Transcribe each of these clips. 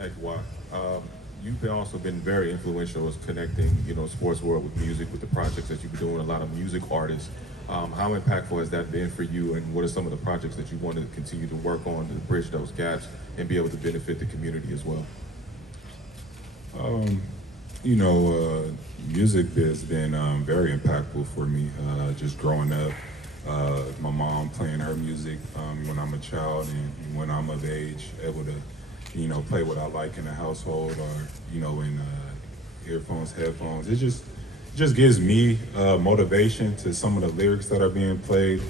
Hey, Kawhi. You've also been very influential as connecting, sports world with music, with the projects that you've been doing. A lot of music artists. How impactful has that been for you, and what are some of the projects that you want to continue to work on to bridge those gaps and be able to benefit the community as well? Um, Music has been very impactful for me. Just growing up, my mom playing her music when I'm a child, and when I'm of age, able to, play what I like in the household, or in earphones, headphones. It just gives me motivation to some of the lyrics that are being played.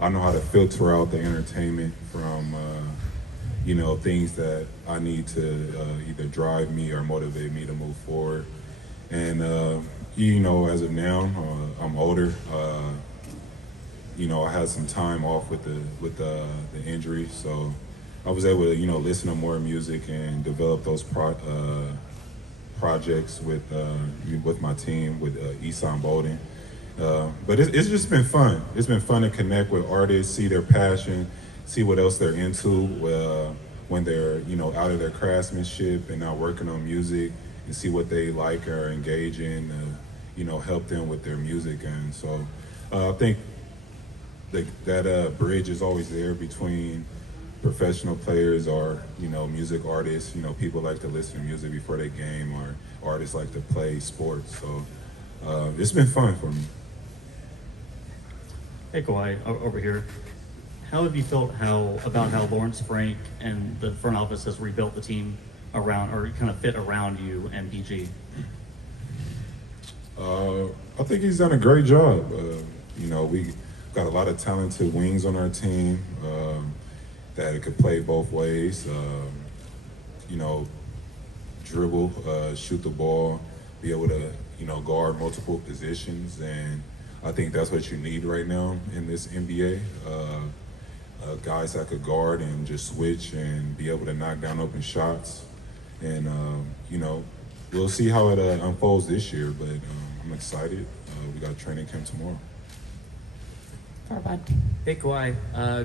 I know how to filter out the entertainment from things that I need to either drive me or motivate me to move forward. And as of now, I'm older. I had some time off with the injury, so I was able to listen to more music and develop those projects with my team, with Eastside Bolden. But it's just been fun. It's been fun to connect with artists, see their passion, see what else they're into when they're out of their craftsmanship and not working on music, and see what they like or engage in, help them with their music. And so I think that bridge is always there between professional players or music artists. People like to listen to music before they game, or artists like to play sports. So it's been fun for me. Hey Kawhi, over here. How have you felt about how Lawrence Frank and the front office has rebuilt the team around, or kind of fit around you and PG? I think he's done a great job. We got a lot of talented wings on our team that could play both ways. Dribble, shoot the ball, be able to guard multiple positions, and I think that's what you need right now in this NBA. Guys that could guard and just switch and be able to knock down open shots. And, we'll see how it unfolds this year, but I'm excited. We got training camp tomorrow. Farbad. Hey Kawhi,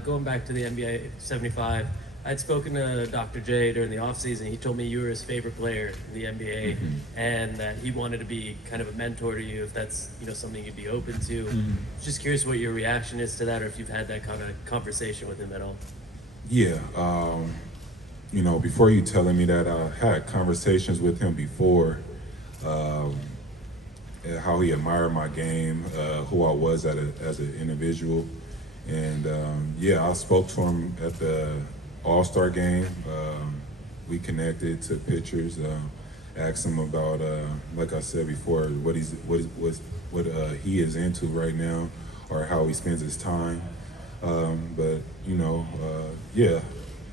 going back to the NBA 75, I'd spoken to Dr. J during the offseason. He told me you were his favorite player in the NBA, and that he wanted to be kind of a mentor to you if that's something you'd be open to. Just curious what your reaction is to that, or if you've had that kind of conversation with him at all. Yeah, before you telling me that, I had conversations with him before, how he admired my game, who I was as an individual. And I spoke to him at the All-Star game. We connected, took pictures, asked him about, like I said before, what he is into right now, or how he spends his time.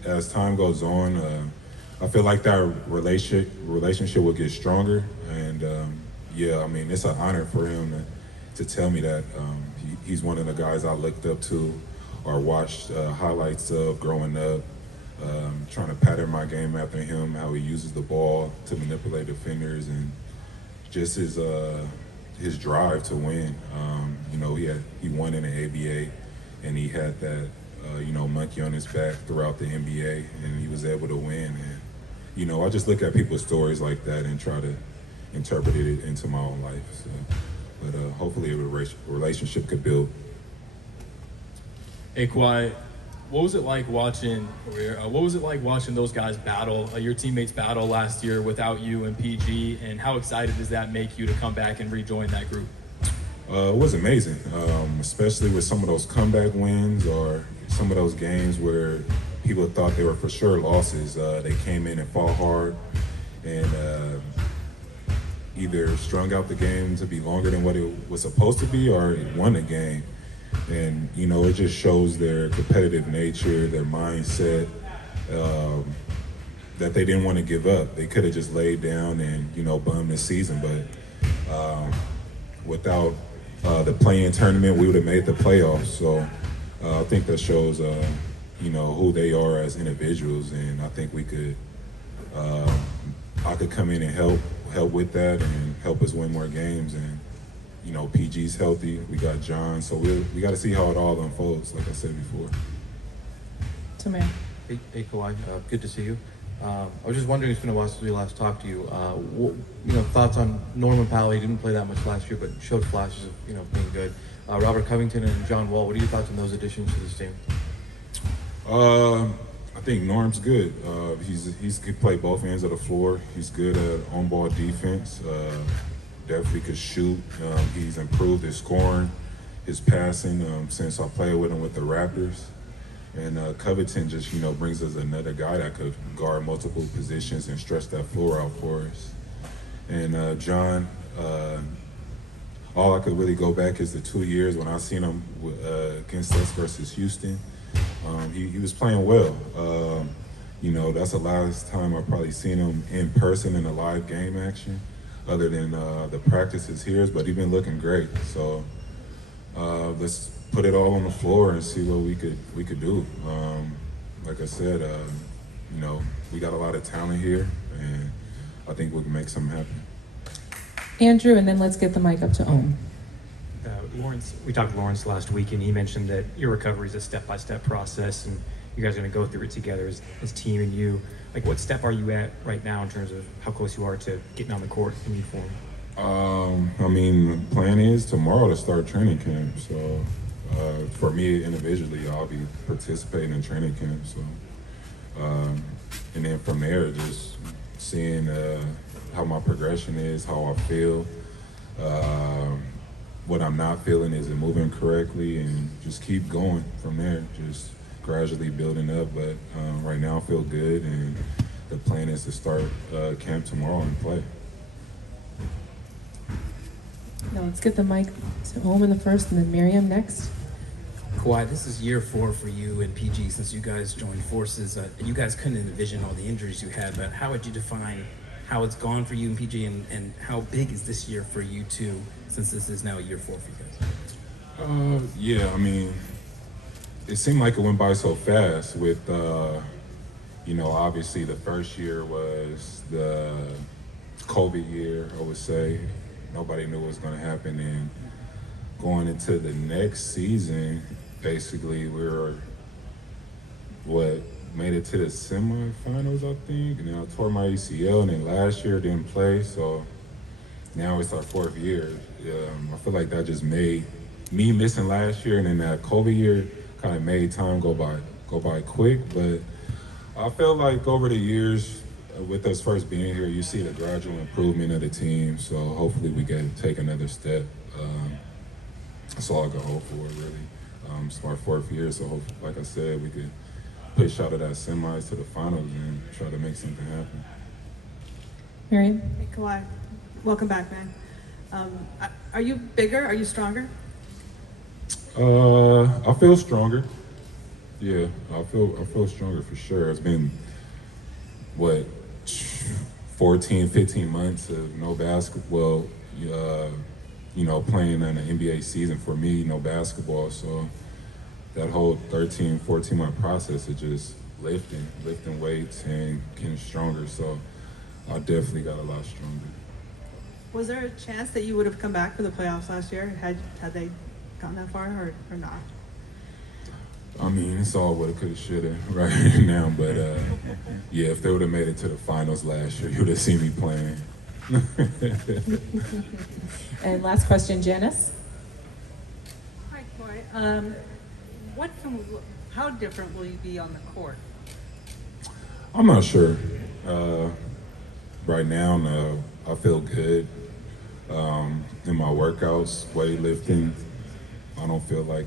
As time goes on, I feel like that relationship will get stronger. And it's an honor for him to tell me that. He's one of the guys I looked up to or watched highlights of growing up, trying to pattern my game after him, how he uses the ball to manipulate defenders, and just his drive to win. He won in the ABA, and he had that monkey on his back throughout the NBA, and he was able to win. And I just look at people's stories like that and try to interpret it into my own life. So, but hopefully a relationship could build. Hey Kawhi, what was it like watching those guys battle, your teammates battle last year without you and PG, and how excited does that make you to come back and rejoin that group? It was amazing, especially with some of those comeback wins, or some of those games where people thought they were for sure losses. They came in and fought hard, and either strung out the game to be longer than what it was supposed to be, or it won the game. And it just shows their competitive nature, their mindset, that they didn't want to give up. They could have just laid down and bummed this season, but without the play-in tournament, we would have made the playoffs. So I think that shows who they are as individuals, and I think I could come in and help with that and help us win more games. And PG's healthy, we got John, so we got to see how it all unfolds, like I said before. Tamir. Hey Kawhi, good to see you. I was just wondering, it's been a while since we last talked to you. Thoughts on Norman Powell? He didn't play that much last year, but showed flashes of being good. Robert Covington and John Wall. What are your thoughts on those additions to this team? I think Norm's good. He's could play both ends of the floor. He's good at on-ball defense. Definitely could shoot. He's improved his scoring, his passing since I played with him with the Raptors. And Covington just, brings us another guy that could guard multiple positions and stretch that floor out for us. And John, all I could really go back is the 2 years when I seen him against us versus Houston. He was playing well. That's the last time I've probably seen him in person in a live game action, other than the practices here. But he's been looking great. So let's put it all on the floor and see what we could do. Like I said, we got a lot of talent here, and I think we can make something happen. Andrew, and then let's get the mic up to Ohm. Lawrence, we talked to Lawrence last week, and he mentioned that your recovery is a step-by-step process, and you guys are going to go through it together as team and you. Like, what step are you at right now in terms of how close you are to getting on the court in uniform? The plan is tomorrow to start training camp. So for me individually, I'll be participating in training camp. So and then from there, just seeing how my progression is, how I feel. What I'm not feeling, is it moving correctly, and just keep going from there, just gradually building up. But right now I feel good, and the plan is to start camp tomorrow and play. Now let's get the mic to Ohm in the first, and then Miriam next. Kawhi, this is year 4 for you and PG since you guys joined forces. You guys couldn't envision all the injuries you had, but how would you define how it's gone for you and PG, and how big is this year for you two, since this is now year 4 for you guys? It seemed like it went by so fast with, obviously the first year was the COVID year, I would say. Nobody knew what was going to happen. And going into the next season, basically we were, made it to the semifinals, I think, and then I tore my ACL, and then last year didn't play, so now it's our 4th year. I feel like that just made me missing last year, and then that COVID year kind of made time go by quick. But I feel like over the years, with us first being here, you see the gradual improvement of the team. So hopefully we can take another step. That's all I can hope for, really. It's our 4th year, so like I said, we could push out of that semis to the finals and try to make something happen. Miriam? Hey, Kawhi. Welcome back, man. Are you bigger? Are you stronger? I feel stronger. Yeah, I feel stronger for sure. It's been, 14, 15 months of no basketball, playing in an NBA season for me, no basketball. So that whole 13, 14-month process of just lifting weights and getting stronger. So I definitely got a lot stronger. Was there a chance that you would have come back for the playoffs last year? Had they gotten that far or not? It's all woulda, coulda, shoulda right now. But if they would have made it to the finals last year, you would have seen me playing. And last question, Janice. Hi, Kawhi. How different will you be on the court? I'm not sure. Right now, no, I feel good. In my workouts, weightlifting, I don't feel like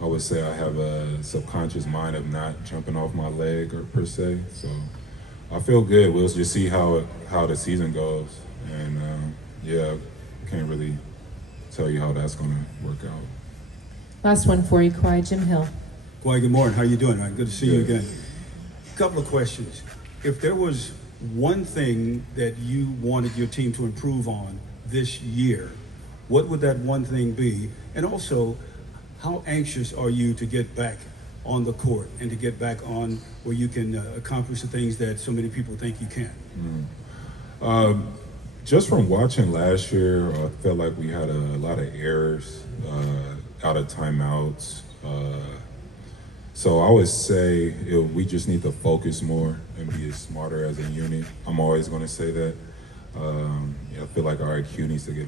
I would say I have a subconscious mind of not jumping off my leg or per se. So I feel good. We'll just see how the season goes. And I can't really tell you how that's going to work out. Last one for you, Kawhi. Jim Hill. Kawhi, good morning. How you doing? Good to see you again. A couple of questions. If there was one thing that you wanted your team to improve on this year, what would that one thing be? And also, how anxious are you to get back on the court and to get back on where you can accomplish the things that so many people think you can? Just from watching last year, I felt like we had a lot of errors, out of timeouts, So I would say we just need to focus more and be smarter as a unit. I'm always going to say that. I feel like our IQ needs to get